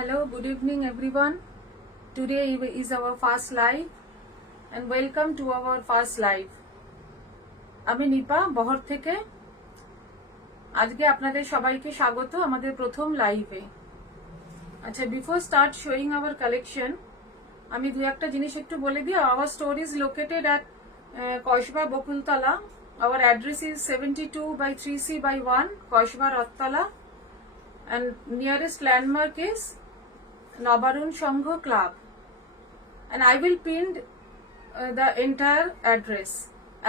Hello, good evening everyone. Today is our first live and welcome to our first live. আমি নিপা বহর থেকে আজকে আপনাদের সবাইকে স্বাগত আমাদের প্রথম লাইভে। আচ্ছা, before start showing our collection আমি দু একটা জিনিস একটু বলে দিই। Our store is located at Kasba Bakultala. Our address is 72/3C/1 Kasba Rathtala and nearest landmark is Nabarun Shangho Club, and I will pin the entire address,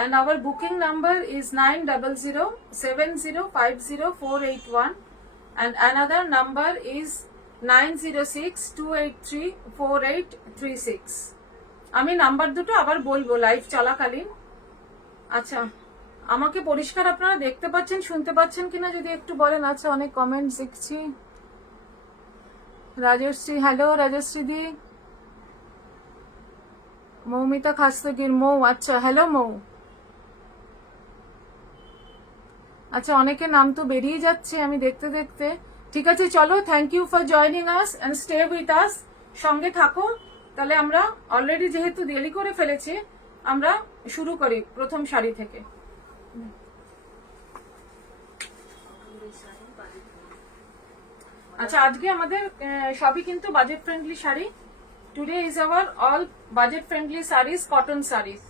and our booking number is 9007050481 and another number is 9062834836. আমি number দুটো আবার বলবো live চলাকালীন। আচ্ছা, আমাকে পরিষ্কার আপনারা দেখতে পাচ্ছেন, শুনতে পাচ্ছেন কিনা যদি একটু বলেন। আচ্ছা, অনেক কমেন্টস দেখছি। রাজশ্রী, হ্যালো রাজশ্রী দি। মৌমিতা খাস্তগির, মৌ, আচ্ছা হ্যালো মৌ। আচ্ছা, অনেকের নাম তো বেরিয়ে যাচ্ছে আমি দেখতে দেখতে। ঠিক আছে, চলো, thank you for joining us and stay with us. সঙ্গে থাকো। তাহলে আমরা অলরেডি যেহেতু দেরি করে ফেলেছি, আমরা শুরু করি প্রথম শাড়ি থেকে। আচ্ছা, আজকে আমাদের সবই কিন্তু budget friendly sari. Today is our all budget friendly saris, cotton saris.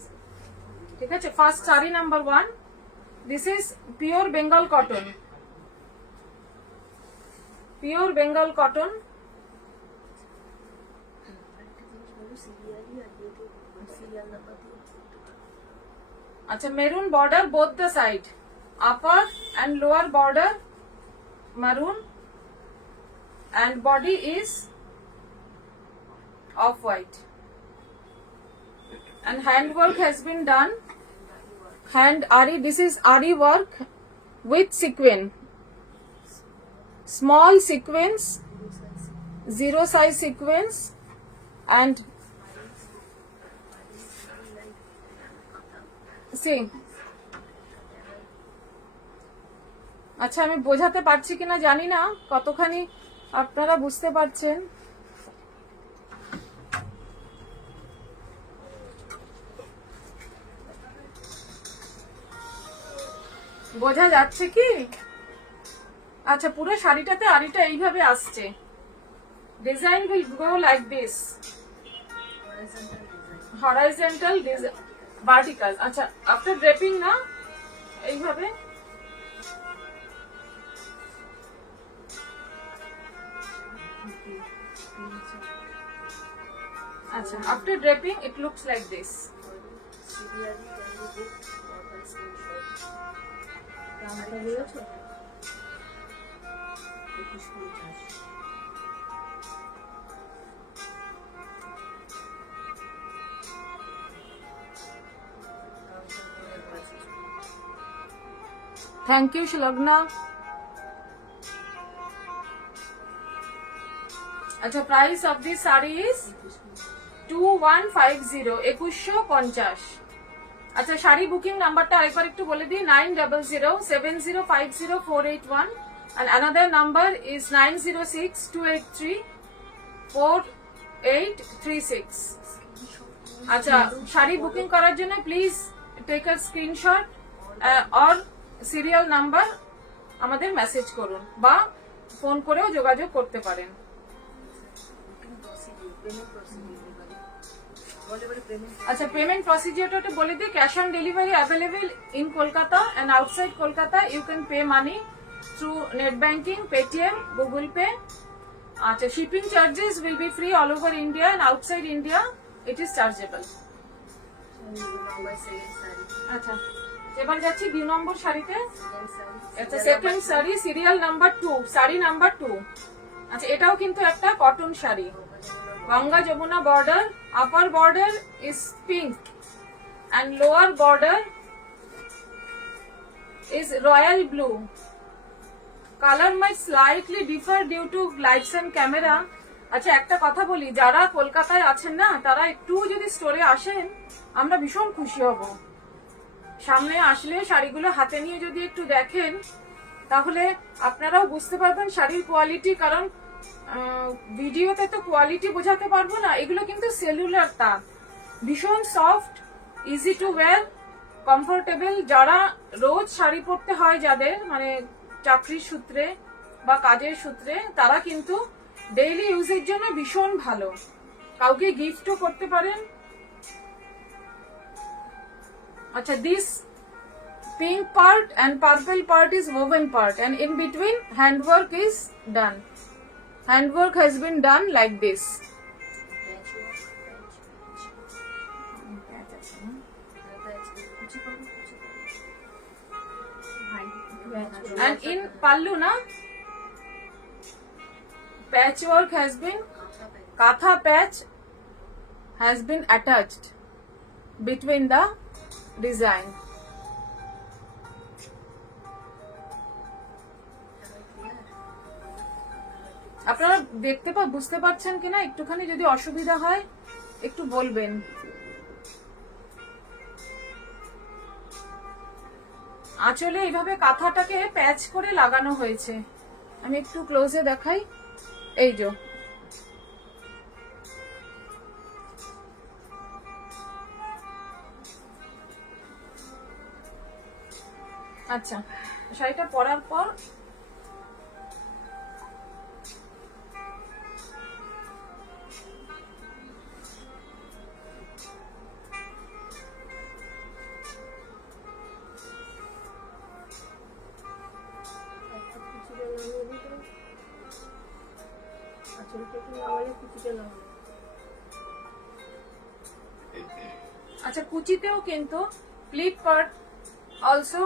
ঠিক আছে, first sari number 1, this is pure Bengal cotton. Pure Bengal cotton. আচ্ছা, maroon border both the side, upper and lower border maroon, and body is off white, and hand work has been done. Hand ari, this is ari work with sequin, small sequins, zero size sequins, and see. আচ্ছা, আমি বোঝাতে পারছি কিনা জানি না, কতখানি আপনারা বুঝতে পারছেন। বোঝা যাচ্ছে কি? আচ্ছা, পুরো শাড়িটাতে আরিটা এইভাবে আসছে। Design will go like this, horizontal, vertical. আচ্ছা, আফটার ড্রেপিং না এইভাবে। আচ্ছা, after draping it looks like this. Thank you, Shalagna. আচ্ছা, price of this saree is 2150, 2150। আচ্ছা, শাড়ি বুকিং নাম্বারটা আরেকবার একটু বলে দিই, 9007050481 and another number is 9062834836। আচ্ছা, শাড়ি বুকিং করার জন্য please take a screenshot or serial number আমাদের মেসেজ করুন বা ফোন করেও যোগাযোগ করতে পারেন। আচ্ছা, পেমেন্ট প্রসিডিওরটা বলে দিই। Cash on delivery available in Kolkata and outside Kolkata you can pay money through net banking, Paytm, Google Pay. আচ্ছা, shipping charges will be free all over India and outside India it is chargeable. আচ্ছা, এবার যাচ্ছি 2 number শাড়িতে। আচ্ছা, second sari, serial number 2, sari number 2। আচ্ছা, এটাও কিন্তু একটা cotton sari. Ganga Yamuna border, upper border is pink and lower border is royal blue. Color might slightly differ due to lights and camera. আচ্ছা, একটা কথা বলি, যারা কলকাতায় আছেন না, তারা একটু যদি স্টোরে আসেন আমরা ভীষণ খুশি হব। সামনে আসলে শাড়িগুলো হাতে নিয়ে যদি একটু দেখেন তাহলে আপনারাও বুঝতে পারবেন শাড়ির কোয়ালিটি। কারণ ভিডিওতে তো কোয়ালিটি বোঝাতে পারবো না, এগুলো কিন্তু সেলুলার তাঁত, ভীষণ soft, easy to wire, comfortable. যারা রোজ শাড়ি পরতে হয়, যাদের মানে চাকরির সূত্রে বা কাজের সূত্রে, তারা কিন্তু ডেইলি ইউজের জন্য ভীষণ ভালো, কাউকে গিফটও করতে পারেন। আচ্ছা, this pink part and purple part is woven part, and in between handwork is done. Handwork has been done like this. And in pallu na, patchwork has been, katha patch has been attached between the design. আপনারা দেখতে বুঝতে পারছেন কিনা, একটুখানি যদি অসুবিধা হয় একটু বলবেন। আঁচলে এইভাবে কাঁথাটাকে প্যাচ করে লাগানো হয়েছে। আমি একটু ক্লোজে দেখাই, এই যে আচ্ছা, শাড়িটা পরার পর আচ্ছা, কুচিতেও কিন্তু pleat part also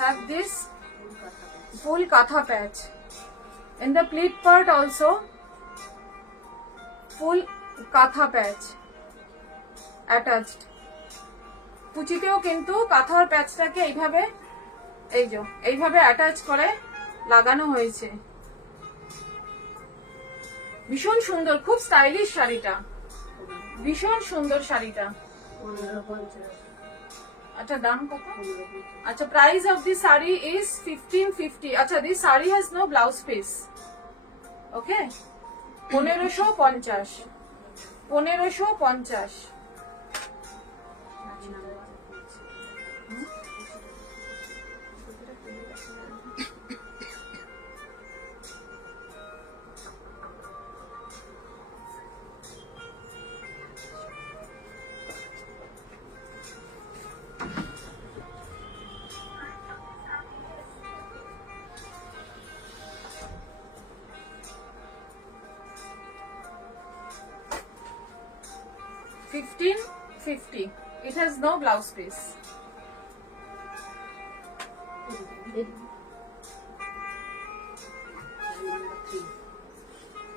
have this full katha patch. In the pleat part also full katha patch attached. কুচিতেও কিন্তু কাঁথার প্যাচটাকে এইভাবে অ্যাটাচ করে লাগানো হয়েছে। ভীষণ সুন্দর, খুব স্টাইলিশ শাড়িটা, ভীষণ সুন্দর শাড়িটা। আচ্ছা, দাম কত? আচ্ছা, price of this sari is 1550। আচ্ছা, this sari has no blouse piece. Okay, 1550। 1550। $1550. It has no blouse piece.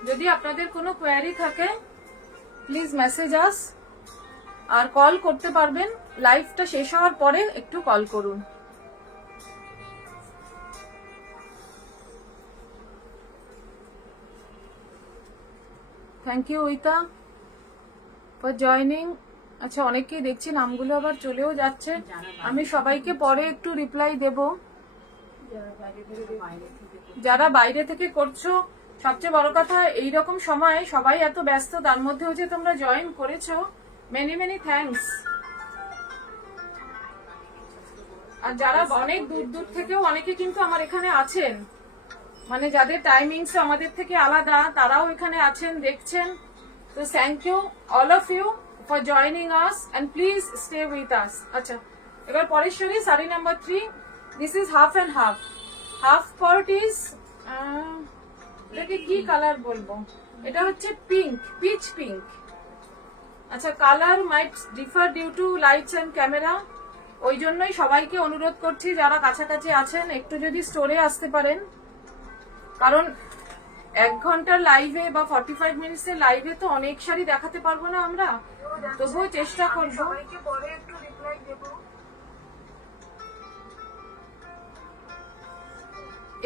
যদি আপনাদের কোনো কোয়ারি থাকে প্লিজ মেসেজ আস, আর কল করতে পারবেন। লাইভটা শেষ হওয়ার পরে একটু কল করুন। Thank you with for joining. আচ্ছা, অনেকেই দেখছি নামগুলো আবার চলেও যাচ্ছে, আমি সবাইকে পরে একটু রিপ্লাই দেব। যারা বাইরে থেকে করছো, সবচেয়ে বড় কথা এইরকম সময় সবাই এত ব্যস্ত, তার মধ্যেও যে তোমরা জয়েন করেছো, মেনি মেনি থ্যাঙ্কস। আর যারা অনেক দূর দূর থেকেও অনেকে কিন্তু আমার এখানে আছেন, মানে যাদের টাইমিংস আমাদের থেকে আলাদা, তারাও এখানে আছেন, দেখছেন। তো thank you all of you for joining us, and please stay with us. আচ্ছা, এবার Pareshwari sari number 3। This is half and half. Half part is, এটাকে কি কালার বলবো, এটা হচ্ছে পিঙ্ক, পিচ পিঙ্ক। আচ্ছা, colour might differ due to lights and camera, ওই জন্যই সবাইকে অনুরোধ করছি যারা কাছাকাছি আছেন একটু যদি স্টোরে আসতে পারেন, কারণ 1 ঘন্টার লাইভে বা 45 মিনিটসের লাইভে তো অনেক শাড়ি দেখাতে পারবো না আমরা, তবুও চেষ্টা করবো।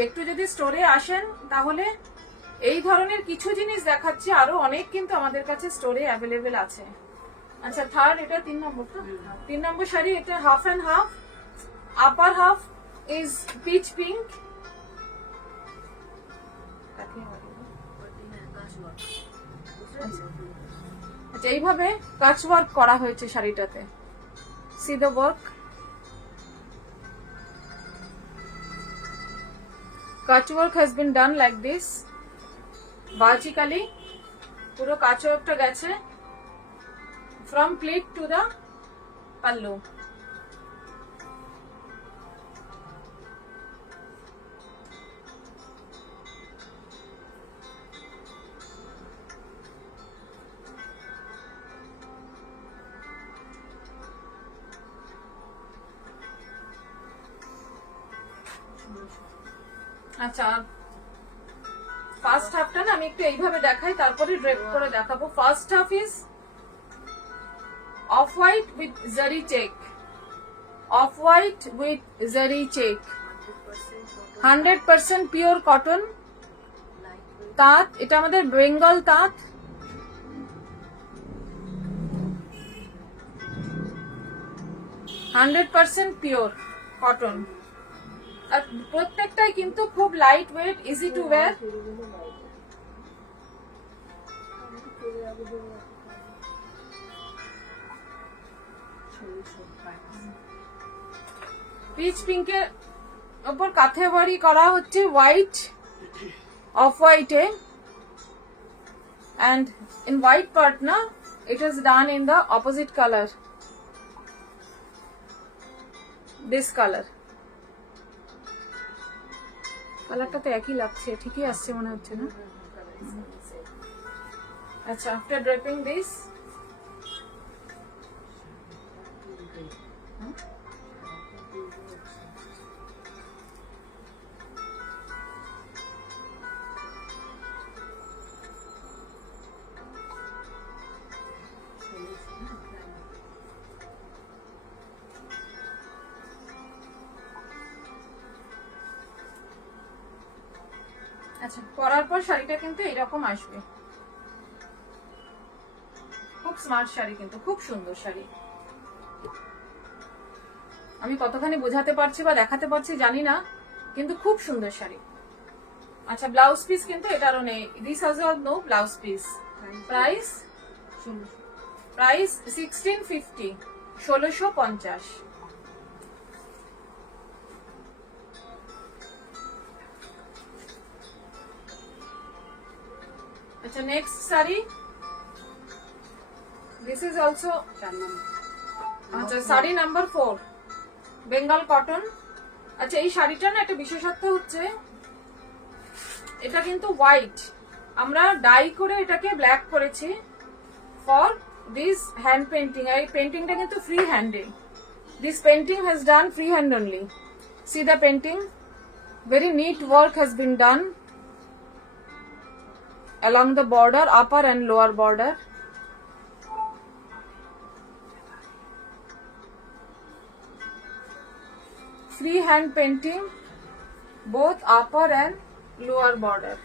একটু যদি স্টোরে আসেন তাহলে এই ধরনের কিছু জিনিস দেখাচ্ছি, আরো অনেক কিন্তু আমাদের কাছে স্টোরে অ্যাভেলেবেল আছে। আচ্ছা, থার্ড, এটা 3 নম্বর, তো 3 নম্বর শাড়ি, এটা half and half. Upper half is pitch pink, আচ্ছা, এইভাবে কাচ ওয়ার্ক করা হয়েছে শাড়িটাতে। সি দ্য ওয়ার্ক, কাচ work has been done like this. Vertically পুরো কাচ ওয়ার্কটা গেছে from pleat to the pallu. আচ্ছা, ফার্স্ট হাফটা না আমি একটু এইভাবে দেখাই, তারপরে ড্রেপ করে দেখাবো। First half is off white with zari check, off white with zari check, 100% pure cotton তাঁত। এটা আমাদের বেঙ্গল তাঁত। Hundred percent pure cotton. আর প্রত্যেকটাই কিন্তু খুব light weight, easy to wear. Peach পিঙ্কের উপর কাঁথাবাড়ি করা হচ্ছে হোয়াইট, অফ হোয়াইটে, and in white part na it is done in the opposite color, this color. কালারটা তো একই লাগছে, ঠিকই আসছে মনে হচ্ছে না? আচ্ছা, after draping this আচ্ছা, পরার পর শাড়িটা কিন্তু এরকম আসবে। খুব স্মার্ট শাড়ি, কিন্তু খুব সুন্দর শাড়ি। আমি কতখানি বোঝাতে পারছি বা দেখাতে পারছি জানি না, কিন্তু খুব সুন্দর শাড়ি। আচ্ছা, ব্লাউজ পিস কিন্তু এটারও নেই। This has no blouse piece. Price 1650, 1650। আচ্ছা, next sari. This is also আচ্ছা শাড়ি নাম্বার 4, বেঙ্গল কটন। আচ্ছা, এই শাড়িটা না একটা বিশেষত্ব হচ্ছে, এটা কিন্তু হোয়াইট, আমরা ডাই করে এটাকে ব্ল্যাক করেছি ফর দিস হ্যান্ড পেন্টিং। এই পেন্টিংটা কিন্তু ফ্রি হ্যান্ডে। This painting has done free hand only. See the painting, very neat work has been done along the border, upper and lower border. Free hand painting, both upper and lower border.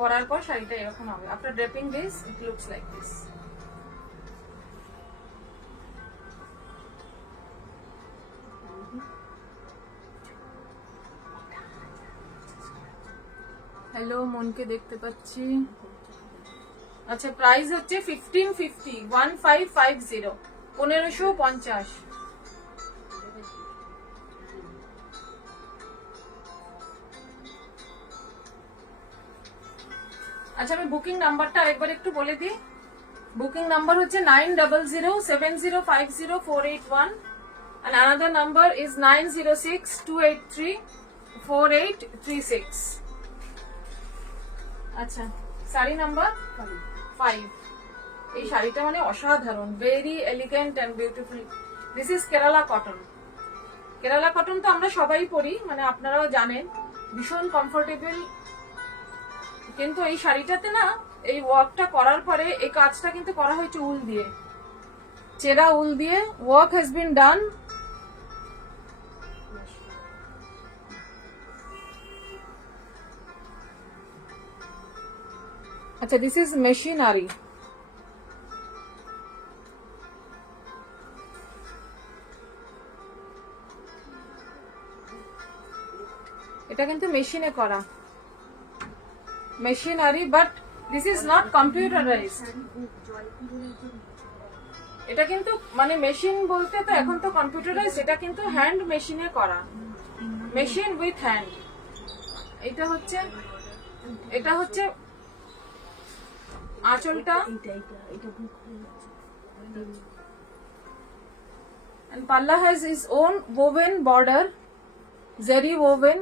পরার পর শাড়িটা এরকম হবে। After draping this it looks like this. Hello, মনকে দেখতে পাচ্ছি। আচ্ছা, price হচ্ছে 1550, 1550, 1550। আচ্ছা, আমি বুকিং নাম্বারটা আরেকবার একটু বলে দিই। বুকিং নাম্বার হচ্ছে 9007050481 and another number is 9062834836। আচ্ছা, শাড়ি নাম্বার 5। এই শাড়িটা মানে অসাধারণ, very elegant and beautiful. This is Kerala cotton. Kerala cotton তো আমরা সবাই পরি, মানে আপনারাও জানেন, ভীষণ কমফোর্টেবল। কিন্তু এই শাড়িটাতে না এই ওয়ার্কটা করার পরে এই কাজটা কিন্তু করা হয়েছে উল দিয়ে, চেরা উল দিয়ে। ওয়ার্ক হ্যাজ বিন ডান আচ্ছা, দিস ইজ মেশিনারি। এটা কিন্তু মেশিনে করা machinery, but this is not computerised. এটা কিন্তু মানে মেশিন বলতে তো এখন তো কম্পিউটারাইজড, এটা কিন্তু হ্যান্ড মেশিনে করা, মেশিন উইথ হ্যান্ড। এটা হচ্ছে আঁচলটা, and Palla has his own woven border, zari woven.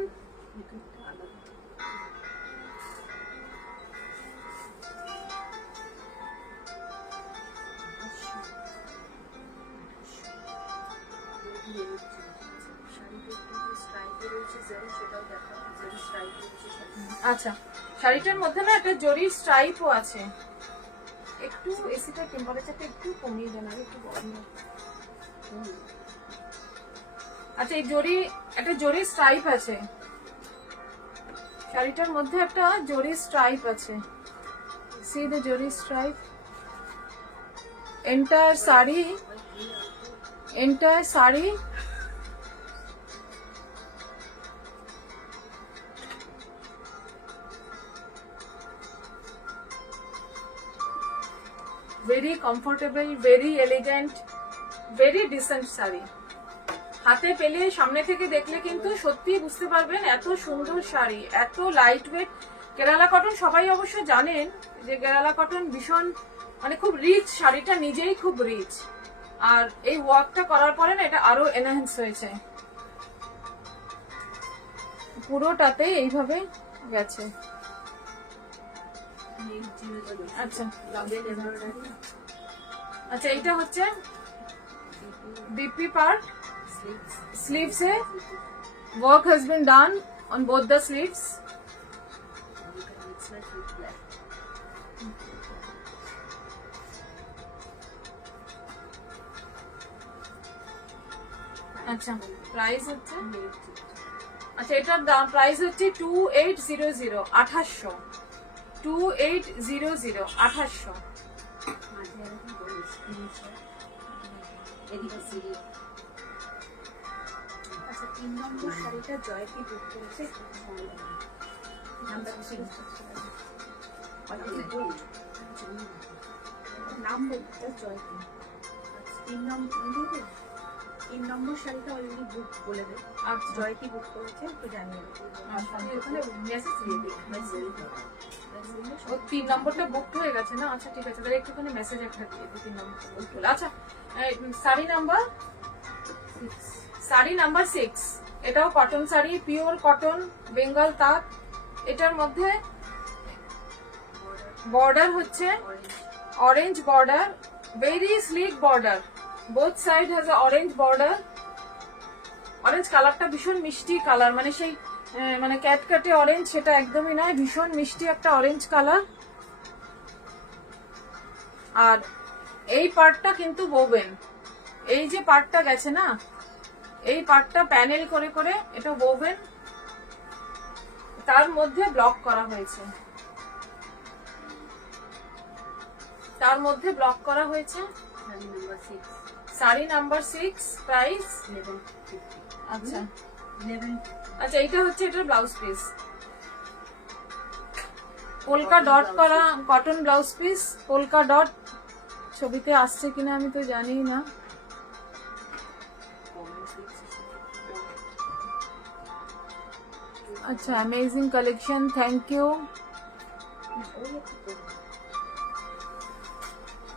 আচ্ছা, শাড়িটার মধ্যে না একটা জরির স্ট্রাইপও আছে। একটু এসিটা টেম্পারেচারটা একটু কমিয়ে দেন, আর একটু গরম। আচ্ছা, এই একটা জরির স্ট্রাইপ আছে শাড়িটার মধ্যে, একটা জরির স্ট্রাইপ আছে। সি দ্য জরি stripe. Entire sari very comfortable, very elegant, very decent sari. হাতে পেলে, সামনে থেকে দেখলে কিন্তু সত্যি বুঝতে পারবেন এত সুন্দর শাড়ি, এত লাইট ওয়েট। কেরালা কটন সবাই অবশ্য জানেন যে কেরালা কটন ভীষণ মানে খুব রিচ, শাড়িটা নিজেই খুব রিচ, আর এই ওয়ার্কটা করার পরে না এটা আরো এনহ্যান্স হয়েছে। পুরোটাতে এইভাবে গেছে। আচ্ছা আচ্ছা, এইটা হচ্ছে DP part. Sleeves A work has been done on both the sleeves. আচ্ছা, প্রাইস হচ্ছে, আচ্ছা এটার দাম প্রাইস হচ্ছে 2800, 2800, 2800, 2800। আচ্ছা, 3 নম্বর শাড়িটা জয়কে বুক করেছে, নাম্বার 3। নাম বলতে জয়কে। 3 নম্বর শাড়িটা অলরেডি বুক বলে দেয়। আর জয়কে বুক করেছে তো জানিয়ে ওখানে মেসেজ দিয়ে দিই। ও 3 নম্বরটা বুক হয়ে গেছে না? আচ্ছা ঠিক আছে, তাহলে একটুখানি মেসেজ একটা দিয়ে দিই 3 নম্বরটা বুক হলো। আচ্ছা, শাড়ি নাম্বার 6, এটাও cotton sari, pure cotton, Bengal তাঁত। এটার মধ্যে বর্ডার হচ্ছে orange border, very slick border, both side has a orange border. Orange কালারটা ভীষণ মিষ্টি কালার, মানে সেই মানে ক্যাটকাটে অরেঞ্জ সেটা একদমই নয়, ভীষণ মিষ্টি একটা অরেঞ্জ কালার। আর এই পার্টটা কিন্তু বোবেন, এই যে পার্টটা গেছে না, এই পার্টটা প্যানেল করে করে এটা বোবেন, তার মধ্যে ব্লক করা হয়েছে, তার মধ্যে ব্লক করা হয়েছে। Sari number 6, price 1150। আচ্ছা আচ্ছা, এইটা হচ্ছে এটার ব্লাউজ পিস, পোলকা ডট করা cotton blouse piece. Polka dot ছবিতে আসছে কিনা আমি তো জানি না। আচ্ছা, অ্যামেজিং কালেকশন, থ্যাংক ইউ।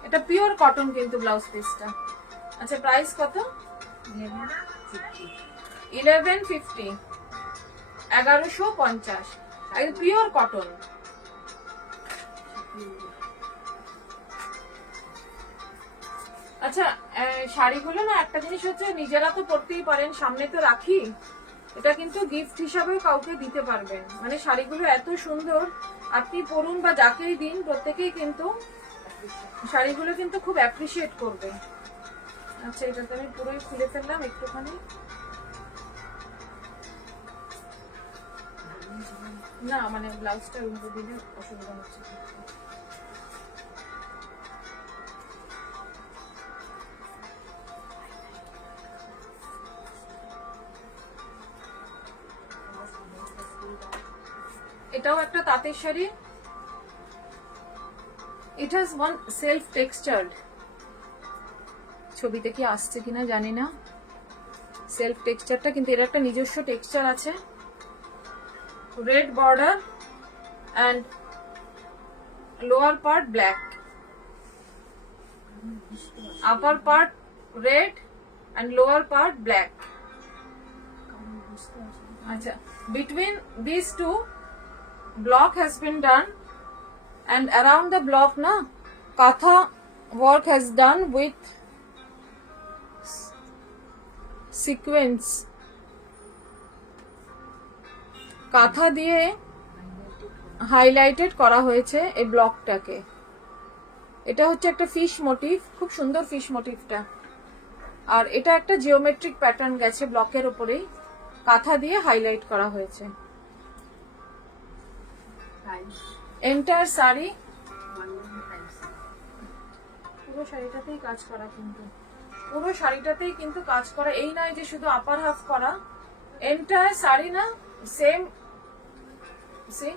এটা পিওর কটন কিন্তু ব্লাউজ পিসটা। আচ্ছা, প্রাইস কত? 1150, 1150, পিওর কটন। আচ্ছা, শাড়িগুলো না একটা জিনিস হচ্ছে নিজেরা তো পরতেই পারেন, সামনে তো রাখি, এটা কিন্তু গিফট হিসাবেও কাউকে দিতে পারবেন। মানে শাড়িগুলো এত সুন্দর, আপনি পরুন বা যাকেই দিন, প্রত্যেকেই কিন্তু শাড়িগুলো কিন্তু খুব অ্যাপ্রিসিয়েট করবে। আচ্ছা, এটাতে আমি পুরোই খুলে ফেললাম একটুখানি, না মানে ব্লাউজটা উল্টো দিলে অসুবিধা হচ্ছে। এটাও একটা তাঁতের sari. It has one self textured, ছবিতে কি আসছে কিনা জানি না, সেলফ টেক্সচারটা কিন্তু এর একটা নিজস্ব টেক্সচার আছে। Red border and lower part black, upper part red and lower part black. আচ্ছা, between these two block has been done, and around the block na katha work has done with sequence, কাঁথা দিয়ে highlighted করা হয়েছে এই ব্লকটাকে। এটা হচ্ছে একটা fish motif, খুব সুন্দর ফিশ মোটিভটা। আর এটা একটা জিওমেট্রিক প্যাটার্ন গেছে ব্লকের উপরেই, কাঁথা দিয়ে হাইলাইট করা হয়েছে। এন্টার শাড়ি, পুরো শাড়িটাতেই কাজ করা, কিন্তু পুরো শাড়িটাতেই কিন্তু কাজ করা, এই নয় যে শুধু আপার হাফ করা। এন্টার শাড়ি না, same, see,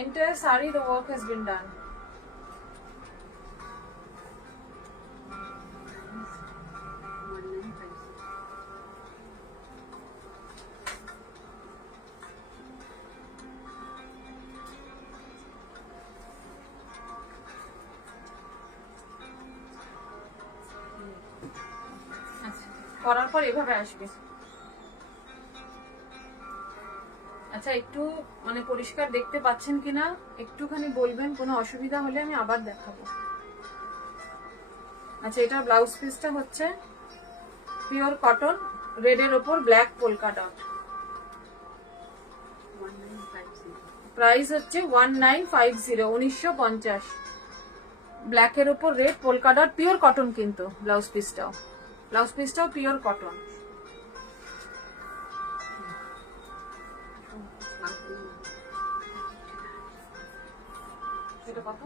entire saree the work has been done. করার পর এভাবে আসবে। আচ্ছা, একটু মানে পরিষ্কার দেখতে পাচ্ছেন কিনা একটুখানি বলবেন, কোনো অসুবিধা হলে আমি আবার দেখাবো। আচ্ছা, এটার ব্লাউজ পিসটা হচ্ছে পিওর কটন, রেডের ওপর ব্ল্যাক পোলকা ডট। প্রাইস হচ্ছে 1950, 1950। ব্ল্যাকের ওপর red polka dot, pure cotton কিন্তু ব্লাউজ পিসটাও পিওর কটন। এটা কত?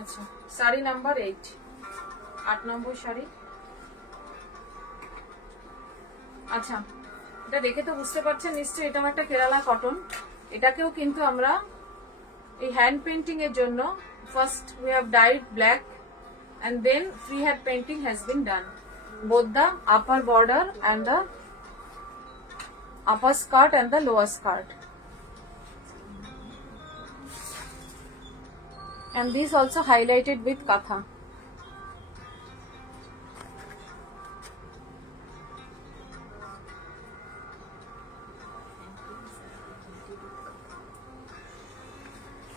আচ্ছা, শাড়ি নাম্বার 8, 8 নম্বর শাড়ি। আচ্ছা, এটা দেখে তো বুঝতে পারছেন নিশ্চয়ই এটা একটা কেরালা কটন। এটাকেও কিন্তু আমরা এই হ্যান্ড পেন্টিং এর জন্য first we have dyed black and then freehand painting has been done, both the upper border and the upper skirt and the lower skirt, and this also highlighted with katha.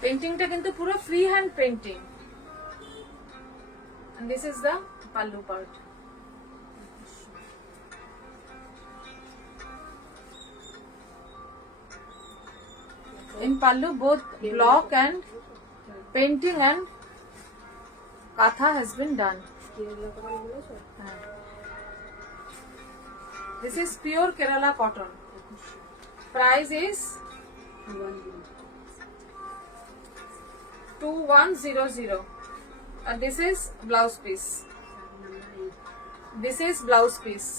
পেইন্টিংটা কিন্তু পুরো free hand painting, and this is the pallu part. In pallu both block and painting and katha has been done. This is pure Kerala cotton. Price is 2100, and this is blouse piece. This is blouse piece.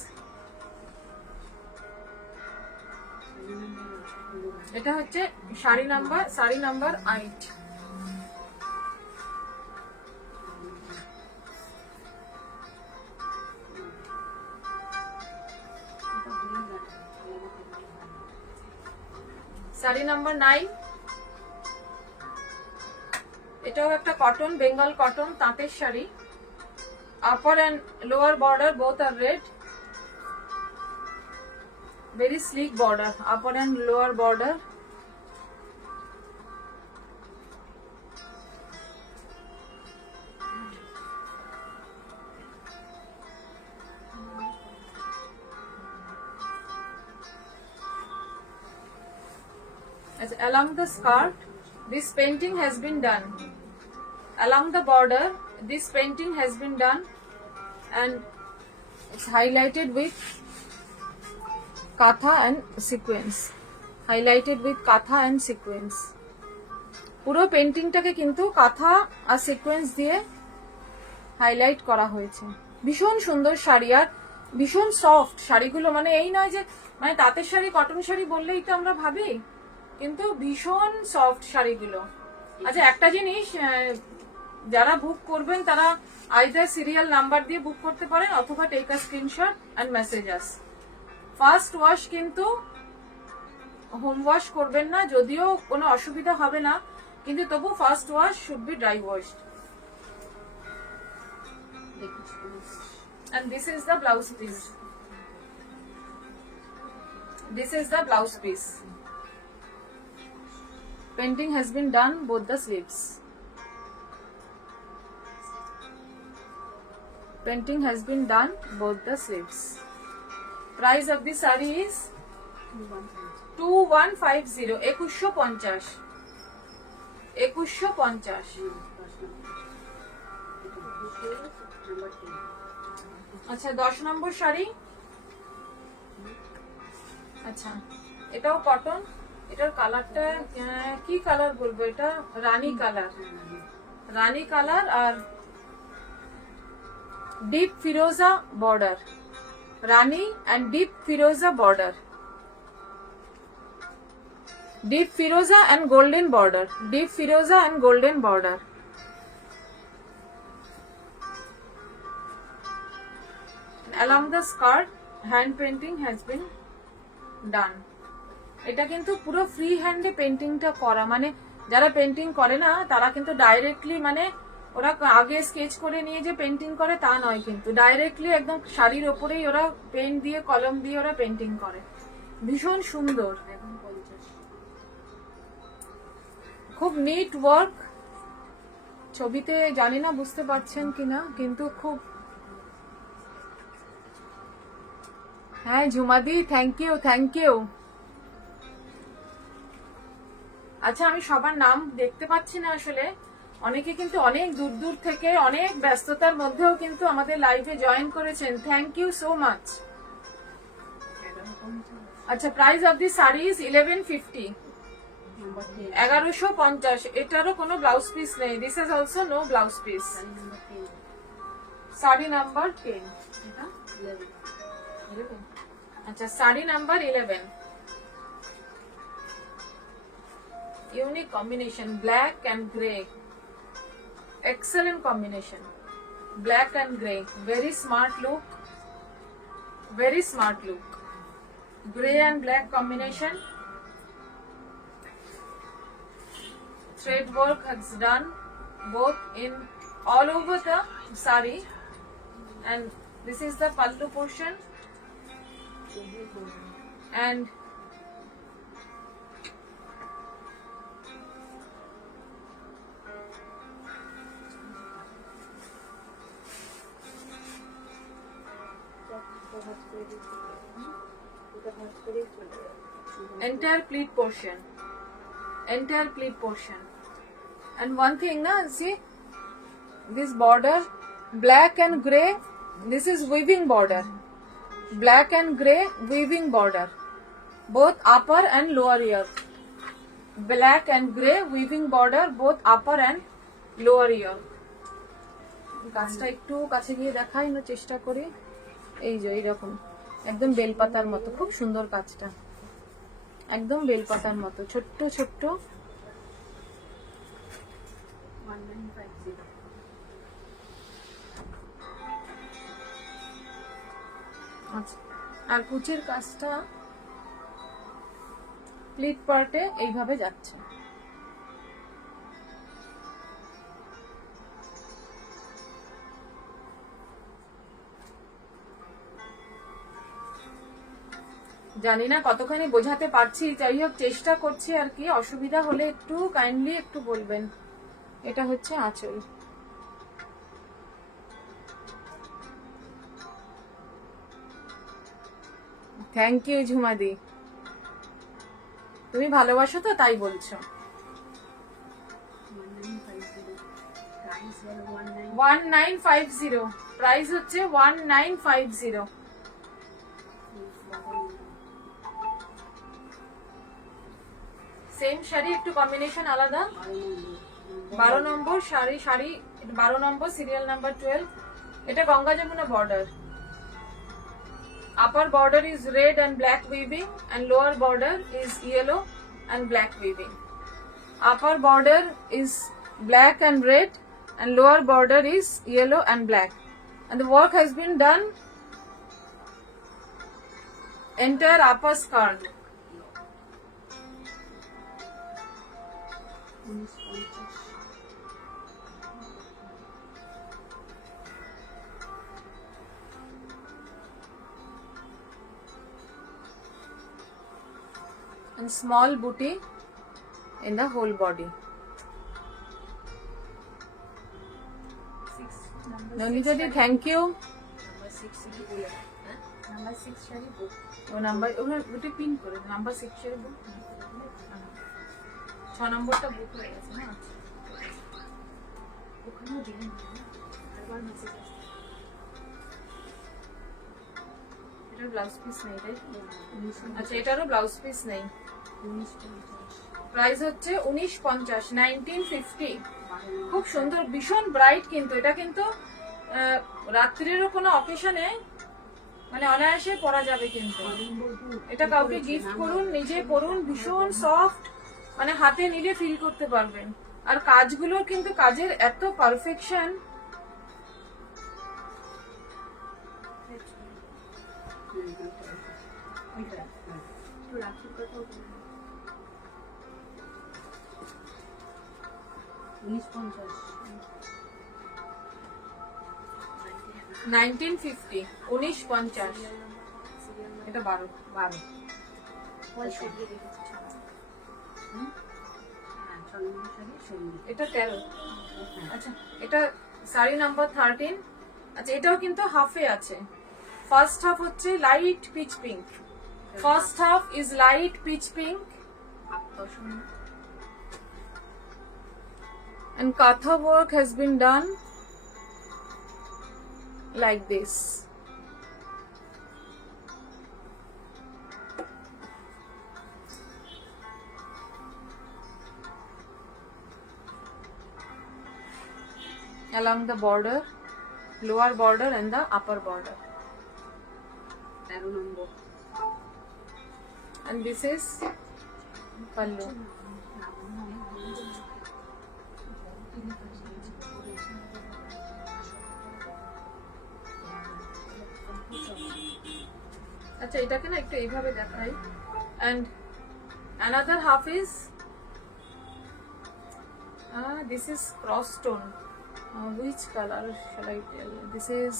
এটা হচ্ছে sari number 8। Sari number 9, এটাও একটা cotton, Bengal cotton তাঁতের sari. Upper and lower border both are red, very sleek border, upper and lower border. As along the skirt, this painting has been done. Along the border, this painting has been done, and it's highlighted with katha and sequence. Highlighted with katha and sequence. পুরো পেইন্টিংটাকে কিন্তু কাঁথা আর sequence দিয়ে highlight করা হয়েছে। ভীষণ সুন্দর শাড়ি আর ভীষণ soft শাড়িগুলো, মানে এই নয় যে মানে তাঁতের শাড়ি কটন শাড়ি বললেই তো আমরা ভাবি, কিন্তু ভীষণ সফট শাড়িগুলো। আচ্ছা একটা জিনিস, যারা বুক করবেন তারা আইদার সিরিয়াল নাম্বার দিয়ে বুক করতে পারেন অথবা take a screenshot and message us. First wash কিন্তু হোম ওয়াশ করবেন না, যদিও কোনো অসুবিধা হবে না, কিন্তু তবু first wash should be dry washed. And this is the blouse piece. This is the blouse piece. Painting has been done both the sleeves. Painting has been done both the sleeves. Price of the saree is 2150. 2150. 2150. আচ্ছা 10 নম্বর শাড়ি। আচ্ছা এটাও cotton, এটার কালারটা কি colour বলবো, এটা rani colour, rani colour আর deep firoza border, rani and deep firoza border, deep firoza and golden border, deep firoza and golden border. Along the skirt, hand painting has been done. এটা কিন্তু পুরো ফ্রি হ্যান্ডে পেন্টিংটা করা, মানে যারা পেন্টিং করে না তারা কিন্তু ডাইরেক্টলি, মানে ওরা আগে স্কেচ করে নিয়ে যে পেন্টিং করে তা নয়, কিন্তু ডাইরেক্টলি একদম শাড়ির ওপরেই ওরা পেন দিয়ে কলম দিয়ে ওরা পেন্টিং করে। ভীষণ সুন্দর, খুব নিট ওয়ার্ক। ছবিতে জানি না বুঝতে পারছেন কিনা, কিন্তু খুব, হ্যাঁ ঝুমাদি থ্যাংক ইউ, থ্যাংক ইউ। আচ্ছা আমি সবার নাম দেখতে পাচ্ছি না আসলে, অনেকে কিন্তু অনেক দূর দূর থেকে অনেক ব্যস্ততার মধ্যেও কিন্তু আমাদের লাইভে জয়েন করেছেন, থ্যাংক ইউ সো মাচ। আচ্ছা price of the sari is 1150, 1150। এটারও কোনো ব্লাউজ পিস নেই, this is also no blouse piece. Sari number 10, আচ্ছা sari number 11। Unique combination, black and grey, excellent combination, black and grey, very smart look, very smart look, grey and black combination. Thread work has done both in all over the saree, and this is the pallu portion, and entire pleat portion, entire pleat portion. And one thing na, see this border, black and grey, this is weaving border, black and grey weaving border, both upper and lower ear, black and grey weaving border, both upper and lower ear. কাজটা একটু কাছে গিয়ে দেখাই না চেষ্টা করি, এই যে এইরকম একদম বেলপাতার মতো, খুব সুন্দর কাজটা, একদম বেলপাতার মতো ছোট্ট ছোট্ট। আচ্ছা আর কুচির কাজটা প্লিট পার্টে এইভাবে যাচ্ছে। জানি না কতখানি বোঝাতে পারছি, যাই হোক চেষ্টা করছি আর কি, অসুবিধা হলে একটু কাইন্ডলি একটু বলবেন। এটা হচ্ছে আঁচল। থ্যাংক ইউ ঝুমাদি, তুমি ভালোবাসো তো তাই বলছো। 1950, প্রাইস হচ্ছে 1950। সেম শাড়ি একটু কম্বিনেশন আলাদা। 12 নম্বর শাড়ি, শাড়ি 12 নম্বর, সিরিয়াল নাম্বার 12। এটা Ganga Jamuna border. Upper border is red and black weaving and lower border is yellow and black weaving. Upper border is black and red and lower border is yellow and black, and the work has been done entire upper skirt. And small booty in the whole body. Nonita di, thank you. Number 6 এর বলে হ্যাঁ number 6 sari বুক ও number ওটা pin করে number 6 এর বুক 6 নম্বরটা বুক হয়ে গেছে না ওখানেও দিলেন না আরবার মেসেজ আসছে এটা ব্লাউজ পিস নেই তাই আচ্ছা এটারও ব্লাউজ পিস নেই 1950 প্রাইস হচ্ছে 1950 1950 খুব সুন্দর ভীষণ ব্রাইট কিন্তু এটা কিন্তু রাত্রিরও কোনো অকেশনে মানে অনায়াসে পরা যাবে কিন্তু এটা কাউকে গিফট করুন নিজে পরুন ভীষণ সফট মানে হাতে নিলে ফিল করতে পারবেন আর কাজগুলোর কিন্তু কাজের এত পারফেকশন একটু রাখির কথাও বলুন 1950 1950 1950 এটা 12 ওই সরিয়ে রেখেছে ছাড়া হ্যাঁ চলমান শাড়ি সরিয়ে এটা 13 আচ্ছা এটা শাড়ি নাম্বার 13 আচ্ছা এটাও কিন্তু হাফে আছে ফার্স্ট হাফ হচ্ছে light pitch pink first half is light pitch pink আকর্ষণ and katha work has been done like this along the border lower border and the upper border 13 number and this is pallu আচ্ছা এটাকে না একটু এইভাবে দেখাই and another half is this is cross stone which color shall I tell you? This is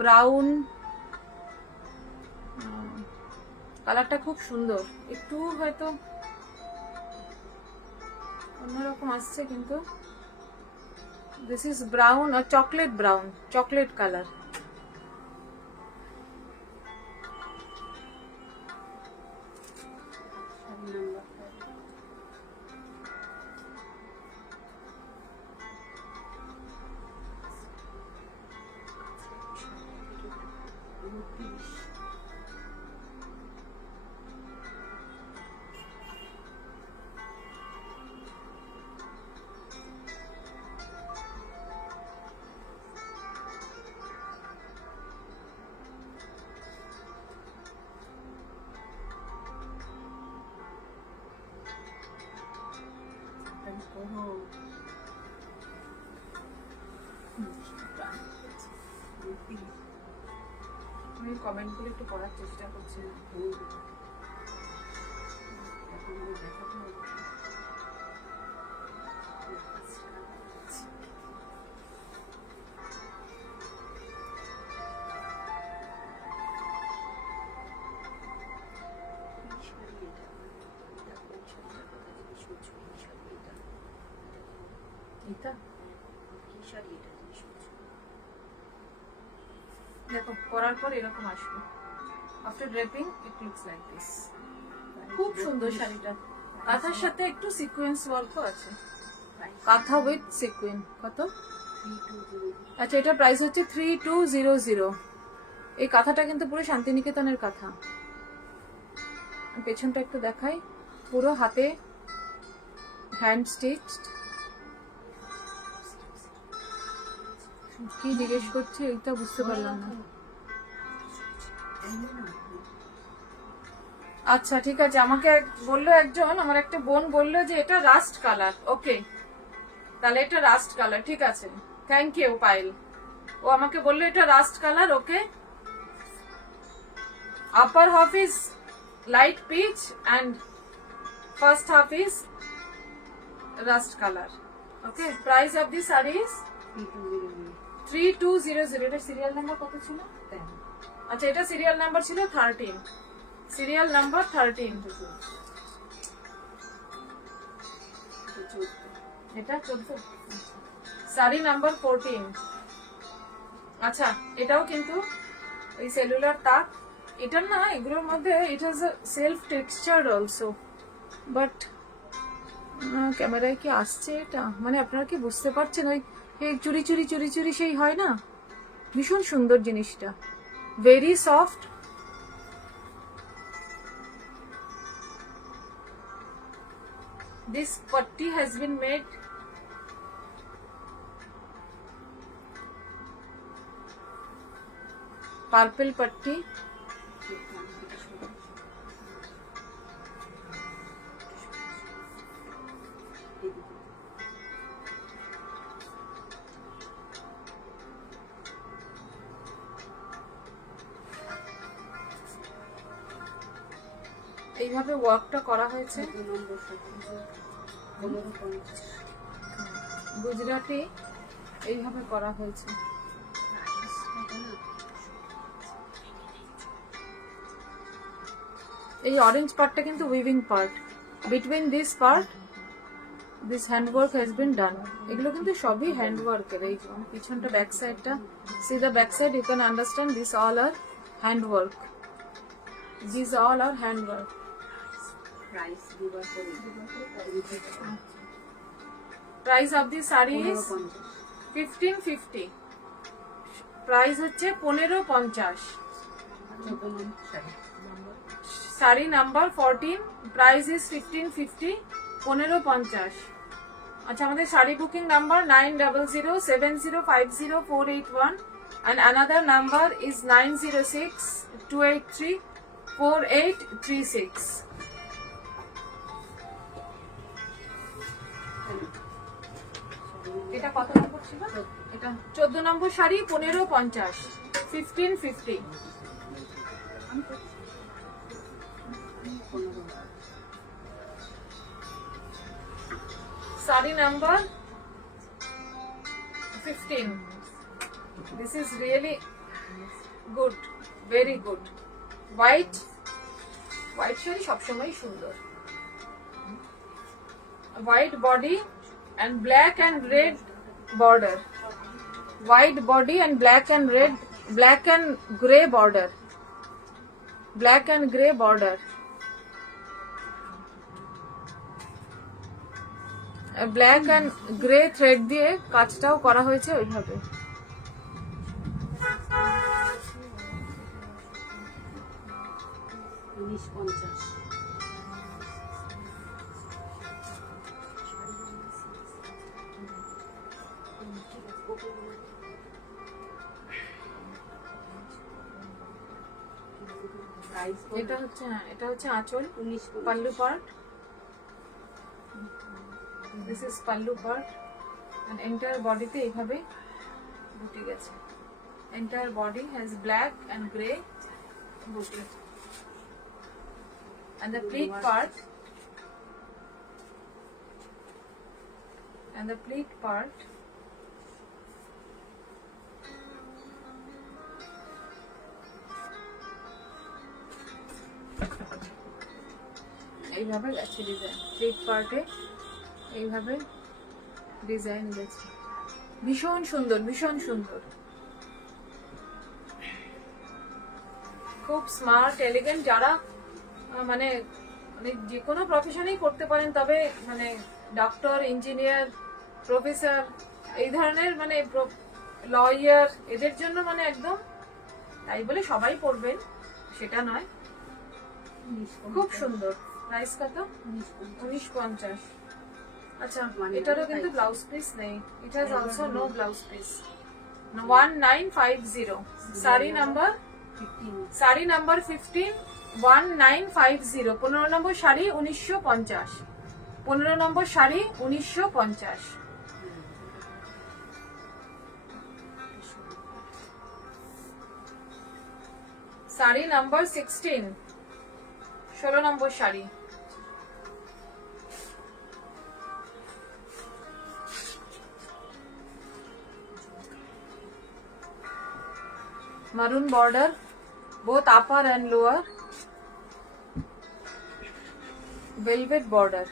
brown কালারটা খুব সুন্দর একটু হয়তো অন্যরকম আসছে কিন্তু this is brown or chocolate color আমি কমেন্টগুলো একটু পড়ার চেষ্টা করছি এটা দেখো পরার পর এরকম আসবে after draping it looks like this খুব সুন্দর শাড়িটা কাঁথার সাথে একটু সিকোয়েন্স ওয়ার্কও আছে কাঁথা উইথ সিকোয়েন্স কত আচ্ছা এটা প্রাইস হচ্ছে 3200 এই কাঁথাটা কিন্তু পুরো শান্তিনিকেতনের কাঁথা পেছনটা একটু দেখাই পুরো হাতে হ্যান্ড স্টিচড কি জিজ্ঞেস করছে এইটা বুঝতে পারলাম না আচ্ছা ঠিক আছে, আমাকে বললো একজন, আমার একটা বোন বললো যে এটা রাস্ট কালার। ওকে, তাহলে এটা রাস্ট কালার, ঠিক আছে, থ্যাংক ইউ পায়েল। ও আমাকে বললো এটা rushed colour. Okay, upper half is light peach and first half is rushed colour. Okay, price of the sari is 3200। এটা সিরিয়াল নাম্বার কত ছিল? আচ্ছা, এটা সিরিয়াল নাম্বার ছিল 13, সিরিয়াল নাম্বার 13। এটা 14, শাড়ি নাম্বার 14। আচ্ছা, এটাও কিন্তু ওই সেলুলার তাক। এটা না, এগুলোর মধ্যে it is a self texture also, but ক্যামেরায় কি আসছে এটা? মানে আপনারা কি বুঝতে পারছেন? ওই চুরি চুরি চুরি চুরি সেই হয় না, ভীষণ সুন্দর জিনিসটা, very soft. This patti has been made purple patti. এইভাবে ওয়ার্কটা করা হয়েছে, গুজরাটি এইভাবে করা হয়েছে। এই অরেঞ্জ পার্টটা কিন্তু weaving part, between this part this handwork has been done. এগুলো কিন্তু সবই হ্যান্ডওয়ার্কের। এই পিছনটা ব্যাক সাইডটা, see the back side, you can understand this all are handwork, this all are handwork. Price of the sari is 1550। Price হচ্ছে 1550। Sari number 14, price is 1550, 1550। আচ্ছা, আমাদের sari booking number 9007050481 and another number is 9062834836। এটা কত নম্বর ছিল? এটা 14 নম্বর sari, 1550, 1550। Sari number 15. This is really good, very good. White sari সবসময় সুন্দর। White body and black and red border. White body and black and red, black and grey border. Black and grey border. Black and grey thread দিয়ে কাজটাও করা হয়েছে ওইভাবে। এটা হচ্ছে আঁচল, pallu part. This is pallu part and entire body te এইভাবে বুটি গেছে। Entire body has black and grey বুটি, and the pleat part এইভাবে গেছে ডিজাইন। প্লিট পার্টে এইভাবে ডিজাইন গেছে, ভীষণ সুন্দর, ভীষণ সুন্দর, খুব স্মার্ট এলিগেন্ট। যারা মানে যে কোনো প্রফেশনেই করতে পারেন, তবে মানে ডক্টর, ইঞ্জিনিয়ার, প্রফেসর, এই ধরনের মানে লয়ার, এদের জন্য মানে একদম, তাই বলে সবাই পড়বেন সেটা নয়। খুব সুন্দর। প্রাইস কত? 1950। আচ্ছা, এটারও কিন্তু ব্লাউজ পিস নেই। It has also no blouse piece. 1950। Sari number 15, 1950। 15 নম্বর শাড়ি 1950। 15 নম্বর শাড়ি 1950। শাড়ি নাম্বার 16, 16 নম্বর sari. maroon border, both upper and lower, velvet border.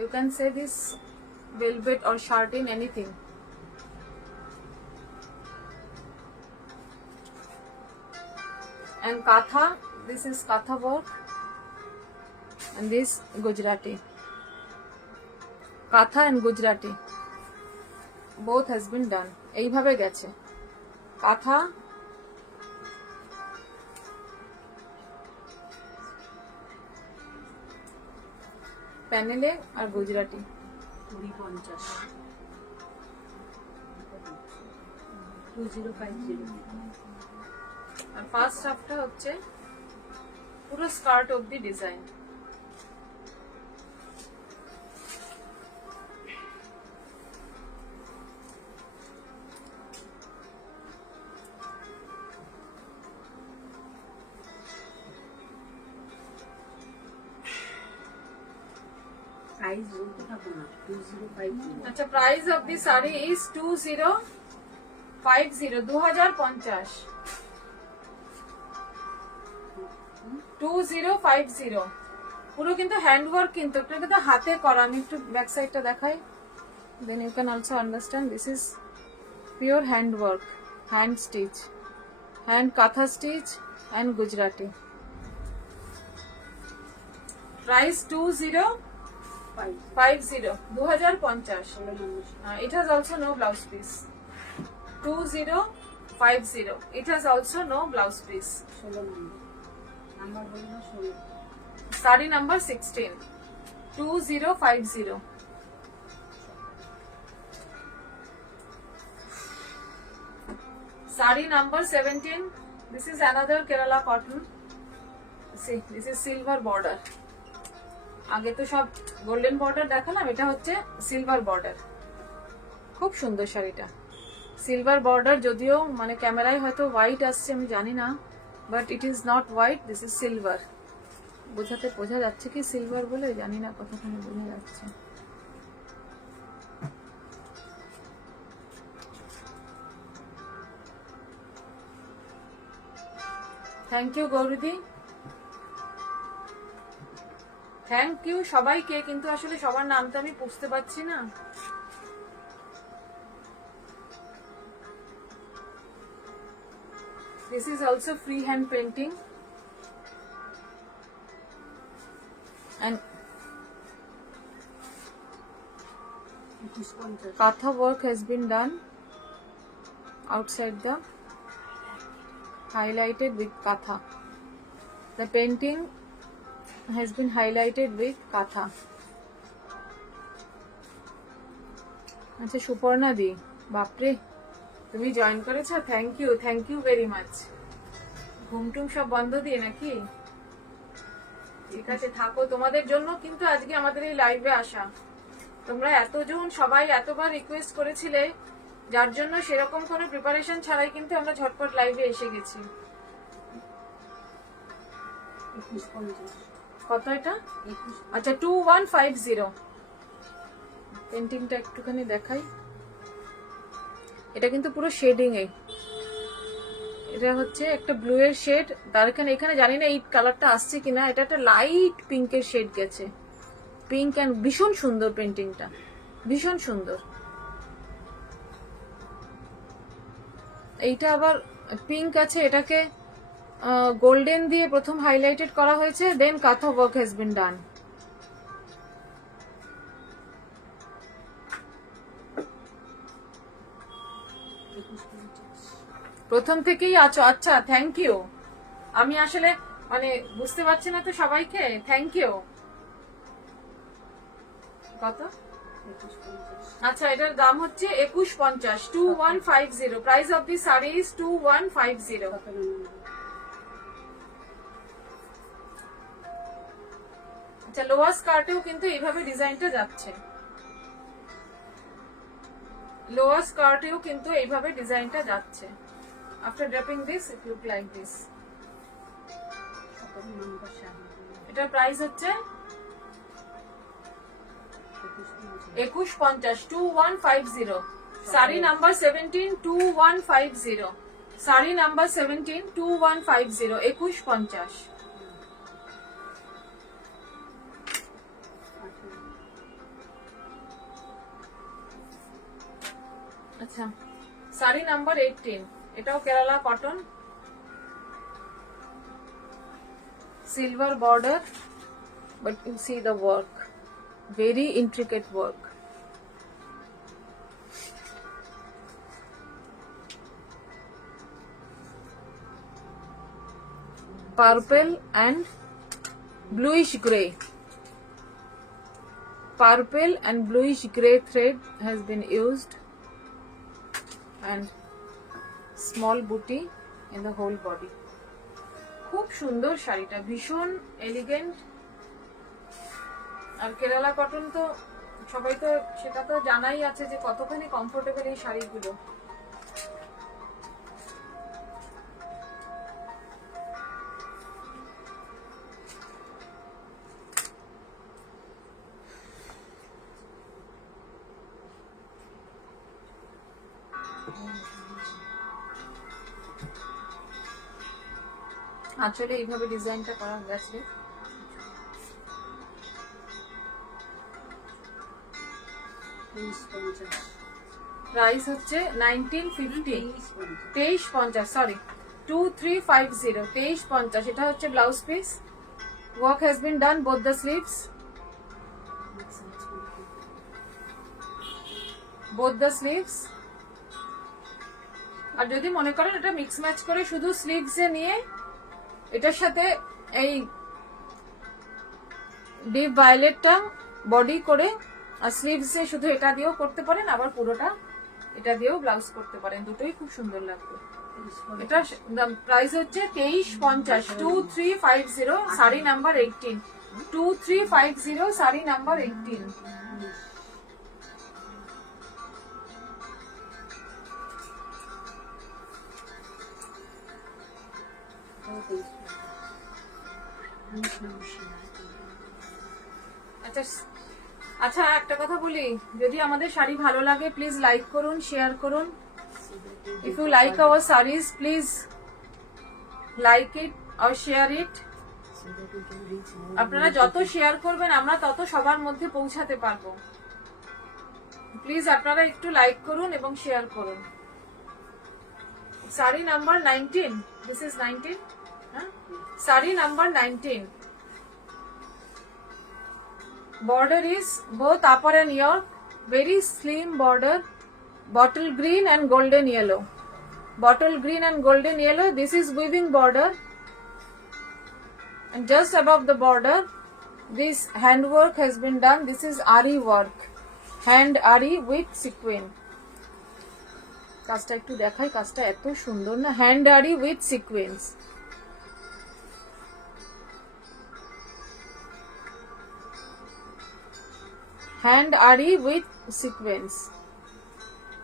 You can say this velvet or satin, anything. And katha, this is katha work, and this Gujarati. Katha and Gujarati both has been done. এইভাবে গেছে কাঁথা, প্যানেলে আর গুজরাটি। 2050 আর first হাফটা হচ্ছে পুরো skirt অবধি design. Size বলতে থাকো না 2050 আচ্ছা, price of the sari is 2050, 2050, 2050। পুরো কিন্তু হ্যান্ড ওয়ার্ক, কিন্তু এটা কিন্তু হাতে করা। আমি একটু ব্যাক সাইডটা দেখাই, then you can also understand this is pure hand work, hand stitch, hand kantha stitch and Gujarati. Price 2050, 2050। It has also no blouse piece. 2050, it has also no blouse piece. 16 number বলি না 16 Sari number 16, 2050। Sari number 17, this is another Kerala cotton. See, this is silver border. আগে তো সব golden border দেখালাম, এটা হচ্ছে silver border. খুব সুন্দর শাড়িটা, সিলভার বর্ডার। যদিও মানে ক্যামেরায় হয়তো হোয়াইট আসছে, আমি জানি না, but it is not white, this is silver. বোঝা যাচ্ছে কি সিলভার বলে, জানি না কতখানি বোঝা যাচ্ছে। থ্যাংক ইউ গৌরীদি, থ্যাংক ইউ সবাইকে। কিন্তু আসলে সবার নামটা আমি বুঝতে পারছি না। This is also freehand painting, and 2150 katha work has been done outside the highlighted with katha. The painting has been highlighted with katha. আচ্ছা, সুপর্ণা দি, বাপরে তুমি জয়েন করেছো, থ্যাংক ইউ ভেরি মাচ। ঘুমটুম সব বন্ধ দিয়ে নাকি? ঠিক আছে, থাকো, তোমাদের জন্য কিন্তু আজকে আমাদের এই লাইভে আসা। তোমরা এতজন সবাই এতবার রিকোয়েস্ট করেছিলে, যার জন্য সেরকম কোনো প্রিপারেশন ছাড়াই কিন্তু আমরা ঝটপট লাইভে এসে গেছি। 2150 কত এটা? 21 আচ্ছা, 2150। পেন্টিংটা একটুখানি দেখাই। এটা কিন্তু পুরো শেডিং এ, এটা হচ্ছে একটা ব্লু এর শেড, তার এখানে জানি না এই কালারটা আসছে কিনা। এটা একটা লাইট পিঙ্কের শেড গেছে, পিঙ্ক এন্ড ভীষণ সুন্দর পেন্টিংটা, ভীষণ সুন্দর। এইটা আবার পিঙ্ক আছে, এটাকে গোল্ডেন দিয়ে প্রথম হাইলাইটেড করা হয়েছে, দেন কাঁথা ওয়ার্ক হ্যাজ বিন ডান। প্রথম থেকেই আছো, আচ্ছা, থ্যাংক ইউ। আমি আসলে মানে বুঝতে পারছি না তো সবাইকে, থ্যাংক ইউ। কত? 2150 আচ্ছা, এটার দাম হচ্ছে 2150, 2150। Price of the sari is 2150। আচ্ছা, লোয়ার স্কার্টেও কিন্তু এইভাবে ডিজাইনটা যাচ্ছে। লোয়ার স্কার্টেও কিন্তু এইভাবে ডিজাইনটা যাচ্ছে। After draping this it look like this. এটার প্রাইস হচ্ছে 2150, 2150। শাড়ি নাম্বার 17, 2150। শাড়ি নাম্বার 17, 2150, 2150। আচ্ছা, শাড়ি নাম্বার 18, এটাও Kerala cotton, silver border, but you see the work, very intricate work. Purple and bluish gray. Purple and bluish gray thread has been used, and small booty in the whole body. খুব সুন্দর শাড়িটা, ভীষণ elegant. আর Kerala cotton তো সবাই তো সেটা তো জানাই আছে যে কতখানি কমফোর্টেবল এই শাড়িগুলো। আঁচলে এইভাবে ডিজাইনটা করা গেছে। প্রাইস হচ্ছে 1950, 2350, সরি 2350, 2350। এটা হচ্ছে blouse piece. Work has been done both the sleeves, both the sleeves. আর যদি মনে করেন এটা মিক্স ম্যাচ করে শুধু স্লিভসে নিয়ে এটার সাথে এই ডিপ ভায়োলেটটা বডি করে আর স্লিভসে শুধু এটা দিয়েও করতে পারেন, আবার পুরোটা এটা দিয়েও ব্লাউজ করতে পারেন, দুটোই খুব সুন্দর লাগবে। এটা প্রাইস হচ্ছে 2350, 2350, শাড়ি নাম্বার 18, 2350, শাড়ি নাম্বার 18। আচ্ছা আচ্ছা, একটা কথা বলি, যদি আমাদের শাড়ি ভালো লাগে প্লিজ লাইক করুন, শেয়ার করুন। If you like our saris please like it আর শেয়ার ইট। আপনারা যত শেয়ার করবেন আমরা তত সবার মধ্যে পৌঁছাতে পারবো। প্লিজ আপনারা একটু লাইক করুন এবং শেয়ার করুন। Sari number 19, this is 19, sari number 19। Border is both upper and yoke, very slim border, bottle green and golden yellow. Bottle green and golden yellow, this is weaving border. And just above the border, this handwork has been done. This is ari work, hand ari with sequin. কাজটা একটু দেখাই, কাজটা এত সুন্দর না, hand ari with sequins. Hand আরি with sequence,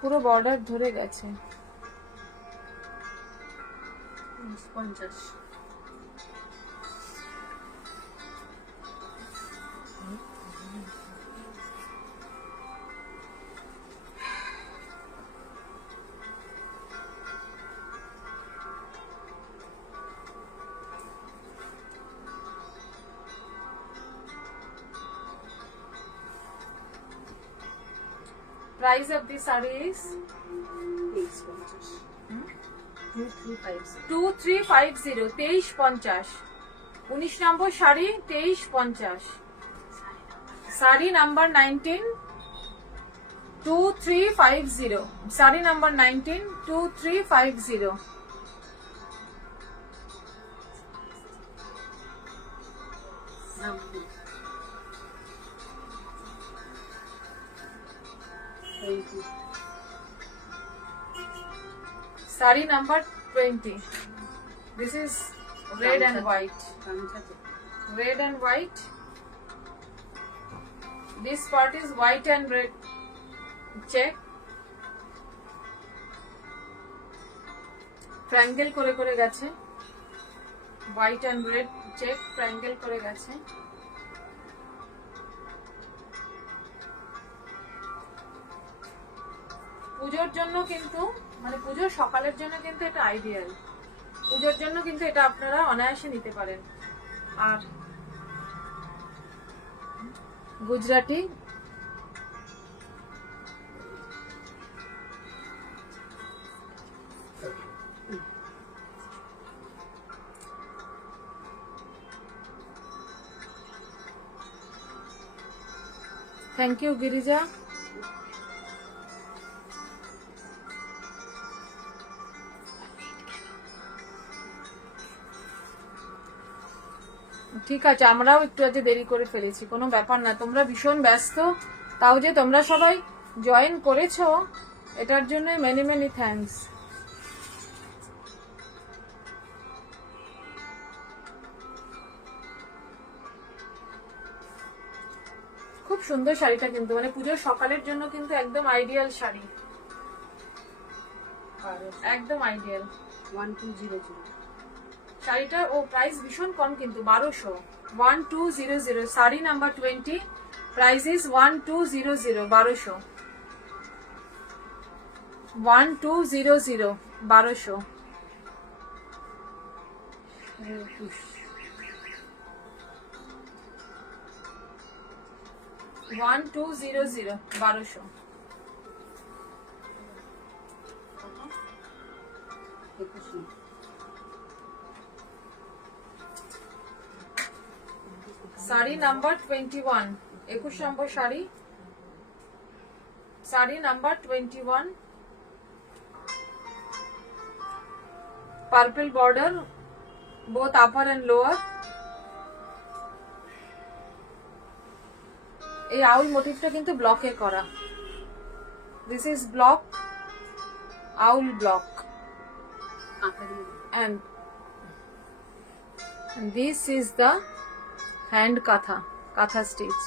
পুরো border ধরে গেছে। 50। Price of this saree is 2350, 2350। 19 number sari 2350, sari number 19, 2350, sari number 19, 2350। Saree number 20. This is red and white. Red and white. This part is white and red check. Triangle করে করে গেছে, white and red check triangle করে গেছে। পুজোর জন্য কিন্তু মানে পুজোর সকালের জন্য কিন্তু এটা আইডিয়াল। পুজোর জন্য কিন্তু এটা আপনারা অনায়াসে নিতে পারেন। আর গুজরাটি থ্যাংক ইউ গিরিজা। ঠিক আছে, আমরাও একটু আজ দেরি করে ফেলেছি, কোনো ব্যাপার না। তোমরা ভীষণ ব্যস্ত, তাও যে তোমরা সবাই জয়েন করেছো এটার জন্য মেনি মেনি থ্যাঙ্কস। খুব সুন্দর শাড়িটা কিন্তু, মানে পুজোর সকালের জন্য কিন্তু একদম আইডিয়াল শাড়ি, একদম আইডিয়াল। 1200 শাড়িটার ও প্রাইস ভীষণ কম কিন্তু 1200। 1200 sari number 20, price is 1200 1200 1200 1200। 1200 1200। Sari number 21, 21 number sari, sari number 21, purple border both upper and lower। এই আউল মোটিভটা কিন্তু ব্লকে করা, this is block, owl block, and this is the hand katha stitch।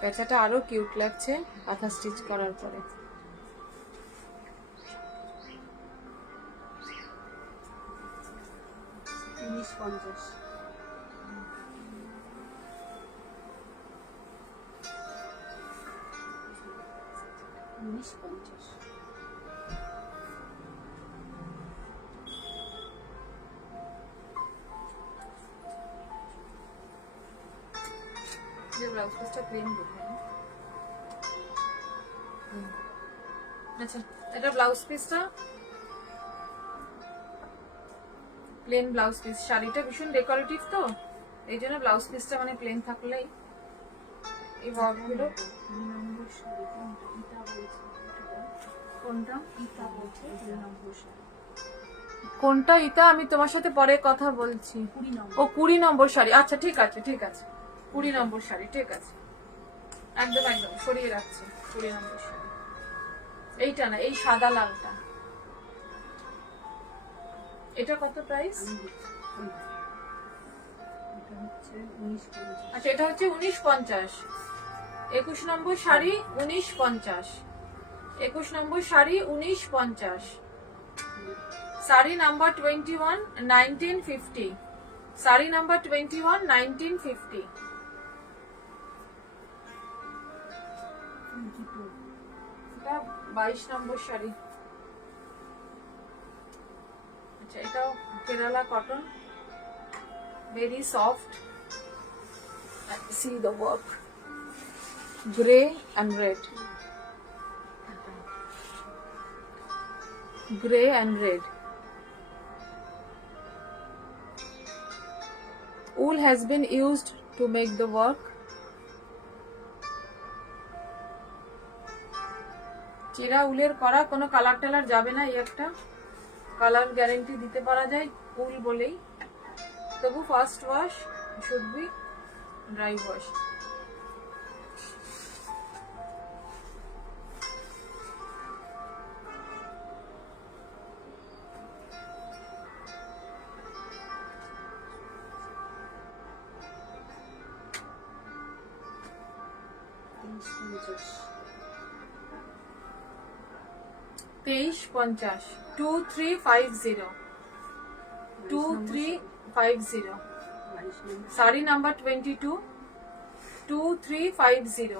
পেঁচাটা আরো কিউট লাগছে কাঁথা স্টিচ করার পরে। যে ব্লাউজ পিসটা প্লেন বোঝায় না। আচ্ছা, এটা ব্লাউজ পিসটা প্লেন ব্লাউজ পিস। শাড়িটা ভীষণ ডেকোরেটিভ তো, এই জন্য ব্লাউজ পিসটা মানে প্লেন থাকলেই এই ওয়ার্কগুলো। কোনটা কোনটা ইতা আমি তোমার সাথে পরে কথা বলছি। ও 20 নম্বর শাড়ি। আচ্ছা ঠিক আছে ঠিক আছে, 20 নম্বর শাড়ি, ঠিক আছে, একদম একদম সরিয়ে রাখছি। 20 নম্বর শাড়ি এইটা না, এই সাদা লালটা। এটা কত প্রাইস? আচ্ছা এটা হচ্ছে 1950। 21 নম্বর শাড়ি 1950। 21 নম্বর শাড়ি 1950। শাড়ি নাম্বার 21 1950। শাড়ি নাম্বার 21 1950। এটা 22 নম্বর শাড়ি। আচ্ছা এটাও Kerala cotton, very soft. See the work, gray and red, gray and red. Wool has been used to make the work। চেরা উলের করা, কোনো কালার টালার যাবে না। এই একটা কালার গ্যারেন্টি দিতে পারা যায় উল বলেই। তবু first wash should be dry wash. 2350 2350 2350 sari number 22 2350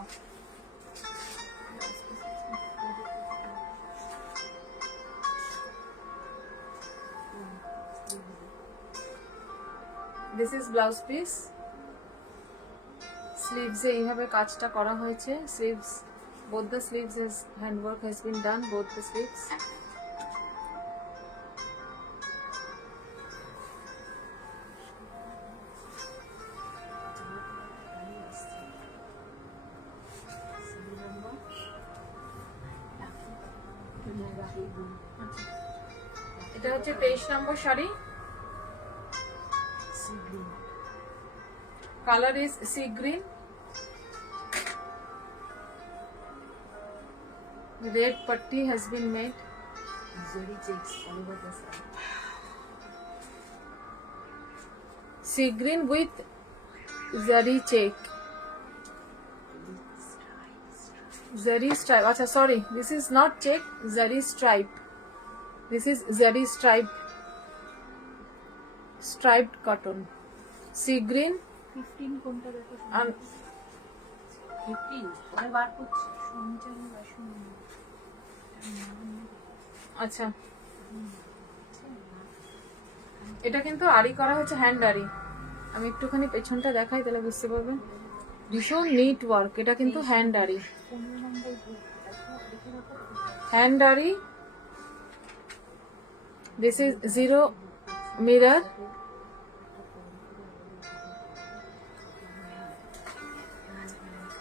this is blouse piece স্লিভসে এইভাবে কাজটা করা হয়েছে sleeves both the sleeves is handwork has been done both the sleeves এটা হচ্ছে 23 নম্বর sari color is sea green red putty has been made Zari checks all over the side. sea green with zari check zari stripe acha sorry this is not check zari stripe this is zari stripe striped cotton sea green 15 কোনটা দেখো and 15 ওই বার করছি সঞ্চয় বাসন আচ্ছা এটা কিন্তু আরি করা হচ্ছে হ্যান্ড আরি আমি একটুখানি পেছনটা দেখাই তাহলে বুঝতে পারবেন ভীষণ নিট ওয়ার্ক এটা কিন্তু হ্যান্ড আরি 15 নম্বর বুক দেখো দেখে রাখো হ্যান্ড আরি দিস ইজ জিরো মিরর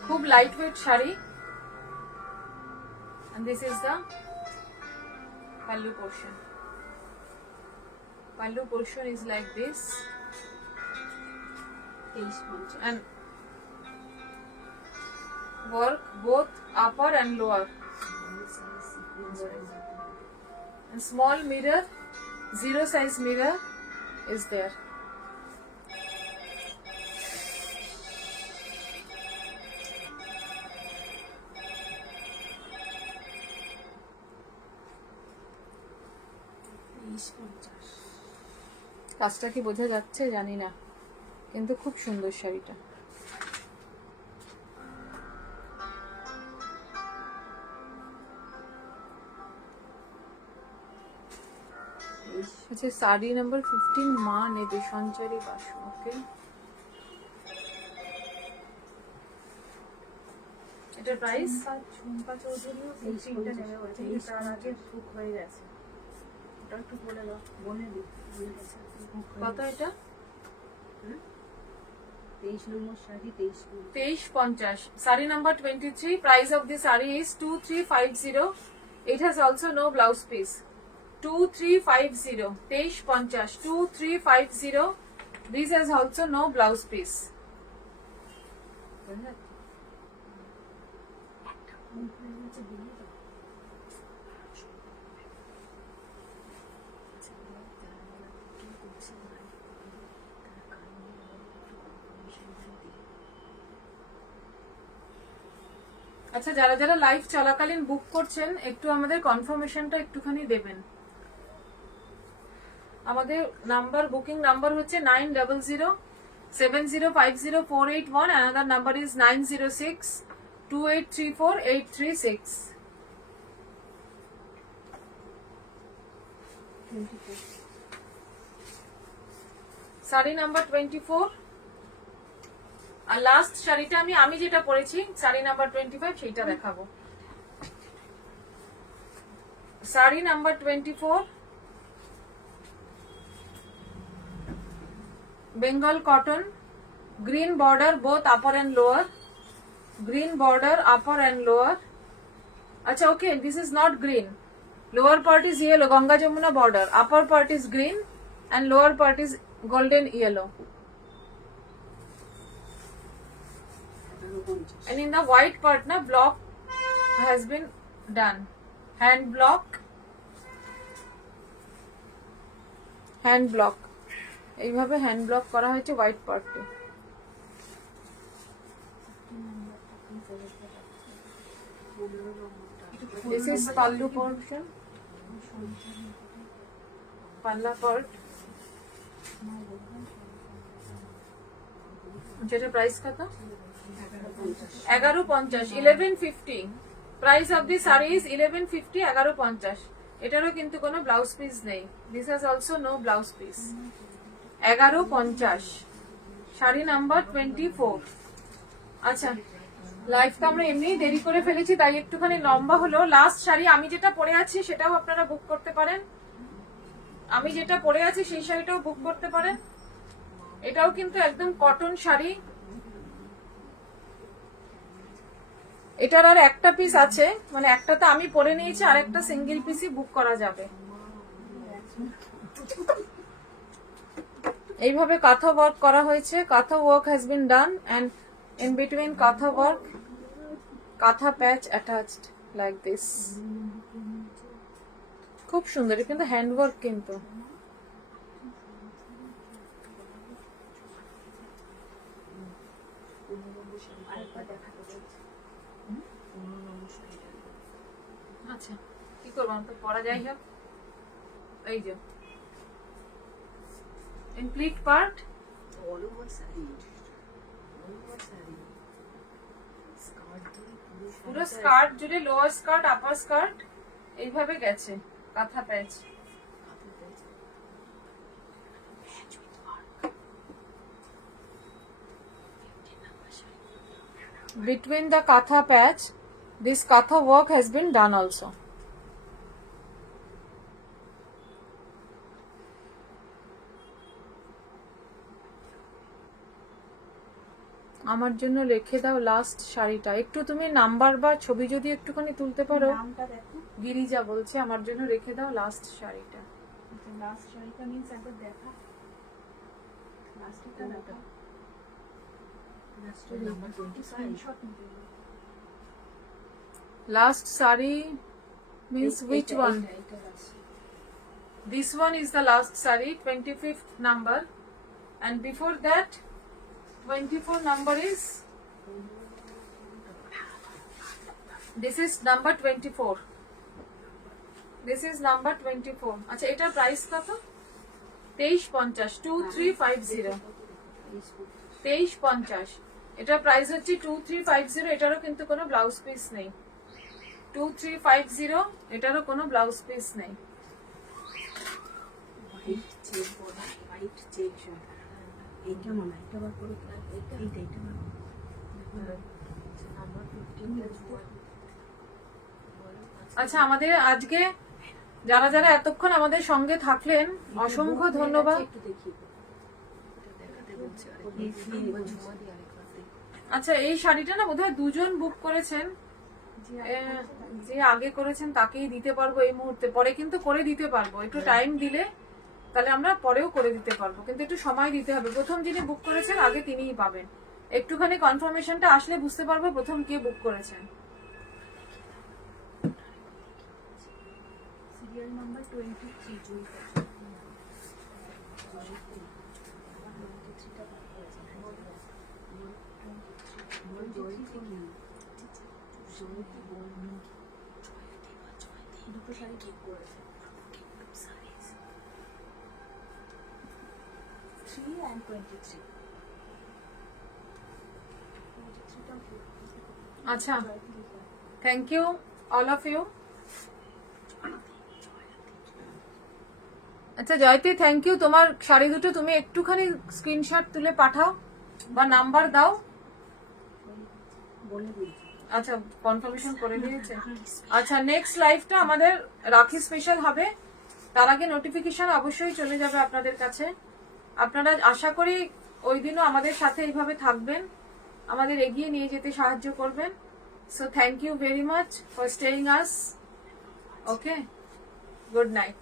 খুব light wait sari and this is the pallu portion is like this 2350 and work both upper and lower and small mirror zero size mirror is there কাজটা কি বোঝা যাচ্ছে জানি না কিন্তু খুব সুন্দর শাড়িটা আচ্ছা শাড়ি নাম্বার 15 মা নেবে সঞ্চয়ী বাসু ওকে এটার প্রাইস ঝুমকা চৌধুরীও 23টা নেবে বলেছে কিন্তু তার আগে বুক হয়ে গেছে ওটা একটু বলে দাও বলে দিই ভুলে গেছে কত এটা 23 নম্বর sari 23 2350 saree number 23 price of this saree is 2350 it has also no blouse piece 2350 2350 2350 this has also no blouse piece আচ্ছা যারা যারা লাইভ চলাকালীন বুক করছেন একটু আমাদের কনফার্মেশনটা একটুখানি দেবেন আমাদের নাম্বার বুকিং নাম্বার হচ্ছে 9007050481 another number is 9062834836 sari number 24 আর লাস্ট শাড়িটা আমি যেটা পরেছি শাড়ি নাম্বার 25 সেইটা দেখাবো sari number 24 Bengal cotton green border both upper and lower green border upper and lower acha okay this is not green lower part is yellow Ganga Jamuna border upper part is green and lower part is golden yellow and in the white part na block has been done hand block এইভাবে hand block করা হয়েছে white পার্টে This is pallu portion. Palla part. যেটা price কত? 1150, 1150. Price of the sari is 1150, 1150. এটারও কিন্তু কোনো blouse piece নেই. This has also no blouse piece. 1150, sari number 24. আচ্ছা, লাইফটা আমরা এমনি দেরি করে ফেলেছি, তাই একটুখানি লম্বা হলো. লাস্ট শাড়ি আমি যেটা পরে আছি সেটাও আপনারা বুক করতে পারেন. আমি যেটা পরে আছি সেই শাড়িটাও বুক করতে পারেন. এটাও কিন্তু একদম কটন শাড়ি. এটার আর একটা পিস আছে, মানে একটাতে আমি পরে নিয়েছি, আর একটা সিঙ্গেল পিসই বুক করা যাবে. এইভাবে কাঁথা ওয়ার্ক করা হয়েছে. Kantha work has been done and in between katha work, katha patch attached like this. খুব সুন্দর, কিন্তু হ্যান্ড ওয়ার্ক. কিন্তু আচ্ছা কি করবো, তো পরা যাই হোক. এই যে ইনপ্লিট পার্ট, পুরো স্কার্ট জুড়ে লোয়ার স্কার্ট আপার স্কার্ট এইভাবে গেছে কাঁথা প্যাচ. Between the katha patch, this katha work has been done also. আমার জন্য রেখে দাও লাস্ট শাড়িটা. একটু তুমি নাম্বার বা ছবি যদি একটুখানি তুলতে পারো. নামটা দেখো. গিরিজা বলছে আমার জন্য রেখে দাও লাস্ট শাড়িটা. লাস্ট শাড়িটা মিন্স একবার দেখা. লাস্টটা দেখা. লাস্টের নাম্বার 25 স্ক্রিনশট নিতে হবে. Last sari means which one? This one is the last sari, 25th number, and before that 24 number is, this is number 24. This is number 24. আচ্ছা, এটার প্রাইস কত? 2350, 2350, 2350. এটার প্রাইস হচ্ছে 2350. এটারও কিন্তু কোনো ব্লাউজ পিস নেই. 2350, এটারও কোনো ব্লাউজ পিস নেই. হোয়াইট চেক বড়া, হোয়াইট চেক শাড়ি. এইটা মনে হয় এটা বার করে এইটা এইটা নাম্বার 15. আচ্ছা, আমাদের আজকে যারা যারা এতক্ষণ আমাদের সঙ্গে থাকলেন অসংখ্য ধন্যবাদ. আচ্ছা, এই শাড়িটা না বোধহয় দুজন বুক করেছেন. যে আগে করেছেন তাকেই দিতে পারবো এই মুহূর্তে. পরে কিন্তু করে দিতে পারবো, একটু টাইম দিলে তাহলে আমরা পরেও করে দিতে পারবো, কিন্তু একটু সময় দিতে হবে. প্রথম যিনি বুক করেছেন আগে তিনিই পাবেন. একটুখানি কনফার্মেশনটা আসলে বুঝতে পারবো প্রথম কে বুক করেছেন. Serial number 23 Jui. দুটো শাড়ি বুক করেছে. 3 and 23. আচ্ছা, thank you all of you. আচ্ছা জয়তী, থ্যাংক ইউ. তোমার শাড়ি দুটো তুমি একটুখানি স্ক্রিনশট তুলে পাঠাও বা নাম্বার দাও. আচ্ছা, কনফার্মেশন করে দিয়েছে. আচ্ছা, নেক্সট লাইভটা আমাদের রাখি স্পেশাল হবে. তার আগে নোটিফিকেশন অবশ্যই চলে যাবে আপনাদের কাছে. আপনারা আশা করি ওই দিনও আমাদের সাথে এইভাবে থাকবেন, আমাদের এগিয়ে নিয়ে যেতে সাহায্য করবেন. So thank you very much for staying us. Okay, good night.